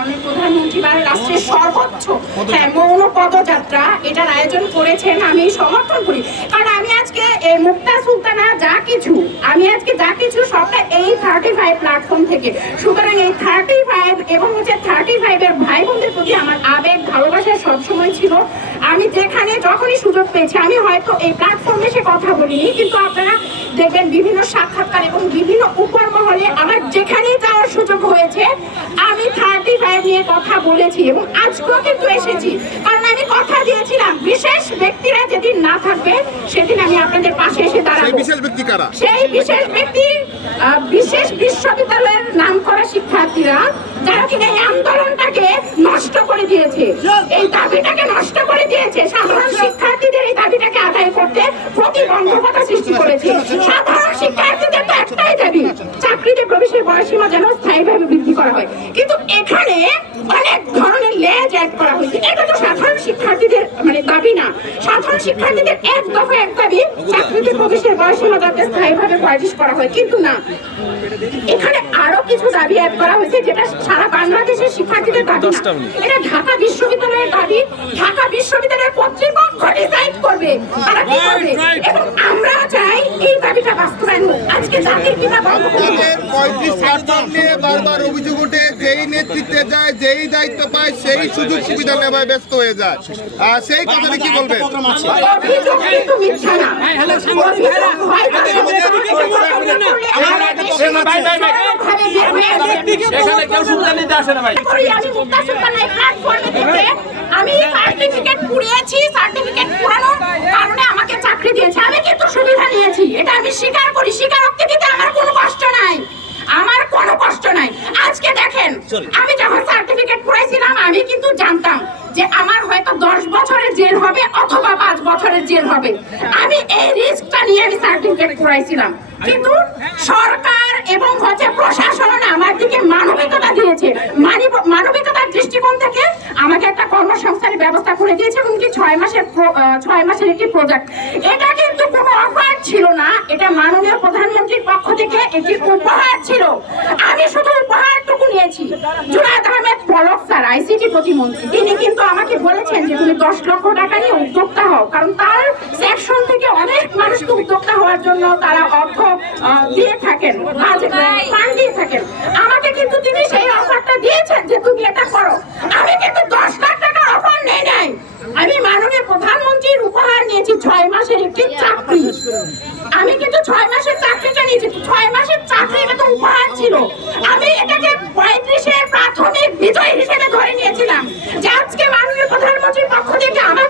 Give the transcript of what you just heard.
মাননীয় প্রধানমন্ত্রী বা রাষ্ট্রের সর্বোচ্চ হ্যাঁ মৌন পদযাত্রা এটার আয়োজন করেছেন আমি সমর্থন করি। কারণ আমি আজকে এই মুক্তা সুলতানা যা কিছু আমি আজকে যা কিছু সবটা এই থার্টি ফাইভ প্ল্যাটফর্ম থেকে। সুতরাং এই থার্টি ফাইভ এবং হচ্ছে থার্টি ফাইভের ভাই বোনদের প্রতি আমার আবেগ ভালোবাসা সবসময় ছিল। আমি যেখানে যখনই সুযোগ পেয়েছি আমি হয়তো এই প্ল্যাটফর্মে সে কথা বলিনি কিন্তু আপনারা দেখবেন বিভিন্ন সাক্ষাৎকার এবং বিভিন্ন উপর মহলে আমার যেখানেই যাওয়ার সুযোগ হয়েছে আমি নিয়ে কথা বলেছি এবং আজকেও কিন্তু এসেছি। কারণ আমি কথা দিয়েছিলাম বিশেষ ব্যক্তিরা যেদিন না থাকবে সেদিন আমি আপনাদের পাশে এসে দাঁড়াবো। বিশেষ ব্যক্তি কারা? সেই বিশেষ ব্যক্তি বিশেষ বিশ্ববিদ্যালয়ের নাম করা শিক্ষার্থীরা যারা কিনা এই আন্দোলনটাকে নষ্ট করে দিয়েছে। এই দাবিটাকে নষ্ট করে দিয়েছে সাধারণ শিক্ষার্থীদের এই দাবিটাকে আদায় করতে প্রতিবন্ধকতা সৃষ্টি করেছে সাধারণ শিক্ষার্থীদের তো একটাই দাবি চাকরিতে বয়সীমা যেন স্থায়ীভাবে বৃদ্ধি করা হয়। কিন্তু এখানে অনেক ধরনের লেজ অ্যাড করা হয়েছে। এটা তো সাধারণ শিক্ষার্থীদের মানে দাবি না। সাধারণ শিক্ষার্থীদের এক দফা এক দাবি চাকরিতে প্রবেশের বয়সীমা যাতে স্থায়ীভাবে পঁয়ত্রিশ করা হয়। কিন্তু না। এখানে আরও কিছু দাবি অ্যাড করা হয়েছে যেটা সারা বাংলাদেশের শিক্ষার্থীদের দাবি। এটা ঢাকা বিশ্ববিদ্যালয়ের দাবি। ঢাকা বিশ্ববিদ্যালয়ের কর্তৃপক্ষ ডিসাইড করবে তারা কি করবে। এবং আমরা এই দাবিটা বাস্তবায়ন হোক আজকে জাতির পিতা তাদের পঁয়ত্রিশ প্ল্যাটফর্ম নিয়ে বারবার অভিযোগ ওঠে যেই নেতৃত্বে যায় যেই দায়িত্ব পায় সেই সুযোগ সুবিধা নেওয়ায় ব্যস্ত হয়ে যায় আর সেই কথাটি কি বলবেন অভিযোগ কিন্তু মিথ্যা না অভিযোগ হয়তো এখানে কেউ আমি যখন সার্টিফিকেট পুরাইছিলাম আমি কিন্তু জানতাম যে আমার হয়তো দশ বছরের জেল হবে অথবা বছরের জেল হবে। আমি এই রিস্কটা নিয়ে আমি সার্টিফিকেট কিন্তু সরকার এবং হচ্ছে প্রশাসন আমার দিকে মানবিকতা দিয়েছে। মানবিকতার দৃষ্টিকোণ থেকে আমাকে একটা কর্মসংস্থানের ব্যবস্থা করে দিয়েছে এবং কি ছয় মাসের ছয় মাসের একটি প্রজেক্ট এটা কিন্তু কোনো অফার ছিল না, এটা মাননীয় প্রধানমন্ত্রীর পক্ষ থেকে একটি উপহার ছিল। আমি শুধু উপহারটুকু নিয়েছি। আহমেদ পলক স্যার আইসিটি প্রতিমন্ত্রী। তিনি কিন্তু আমাকে বলেছেন যে তুমি দশ লক্ষ টাকা নিয়ে উদ্যোক্তা হও, কারণ তার সেকশন থেকে অনেক মানুষকে উদ্যোক্তা হওয়ার জন্য তারা অর্থ দিয়ে থাকেন ফান্ড দিয়ে থাকেন। আমাকে কিন্তু তিনি সেই অফারটা দিয়েছেন যে তুমি এটা করো। আমি কিন্তু দশ লাখ টাকার অফার নেই নাই। আমি মাননীয় প্রধানমন্ত্রীর উপহার নিয়েছি, ছয় মাসের একটি চাকরি। আমি কিন্তু ছয় মাসের চাকরিটা নিয়েছি ছয় মাসের চাকরি এটা তো উপহার ছিল। বিজয় হিসেবে ধরে নিয়েছিলাম। যে আজকে মাননীয় প্রধানমন্ত্রীর পক্ষ থেকে আমার